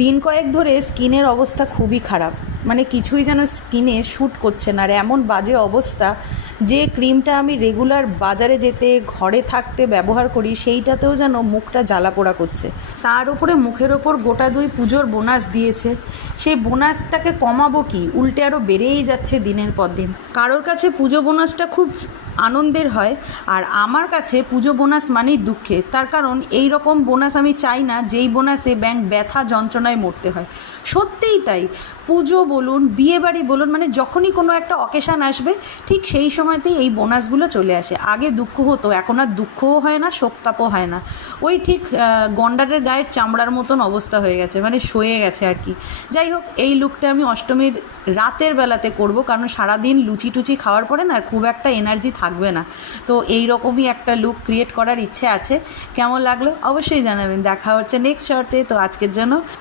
দিন কয়েক ধরে স্কিনের অবস্থা খুবই খারাপ, মানে কিছুই যেন স্কিনে শ্যুট করছে না। আর এমন বাজে অবস্থা যে ক্রিমটা আমি রেগুলার বাজারে যেতে ঘরে থাকতে ব্যবহার করি সেইটাতেও যেন মুখটা জ্বালাপোড়া করছে। তার উপরে মুখের ওপর গোটা দুই পুজোর বোনাস দিয়েছে, সেই বোনাসটাকে কমাবো কি, উল্টে আরও বেড়েই যাচ্ছে দিনের পর দিন। কারোর কাছে পুজো বোনাসটা খুব আনন্দের হয়, আর আমার কাছে পুজো বোনাস মানেই দুঃখের। তার কারণ এই রকম বোনাস আমি চাই না যেই বোনাসে ব্যাংক ব্যথা যন্ত্রণায় মরতে হয়। সত্যিই তাই, পুজো বলুন, বিয়েবাড়ি বলুন, মানে যখনই কোনো একটা অকেশান আসবে ঠিক সেই সময়তেই এই বোনাসগুলো চলে আসে। আগে দুঃখ হতো, এখন আর দুঃখও হয় না, শোকতাপও হয় না। ওই ঠিক গন্ডারের গায়ের চামড়ার মতন অবস্থা হয়ে গেছে, মানে সয়ে গেছে আর কি। যাই হোক, এই লুকটা আমি অষ্টমীর রাতের বেলাতে করব, কারণ সারাদিন লুচি টুচি খাওয়ার পরে না খুব একটা এনার্জি থাকবে না। তো এই রকমই একটা লুক ক্রিয়েট করার ইচ্ছে আছে। কেমন লাগলো অবশ্যই জানাবেন। দেখা হচ্ছে নেক্সট শর্টে। তো আজকের জন্য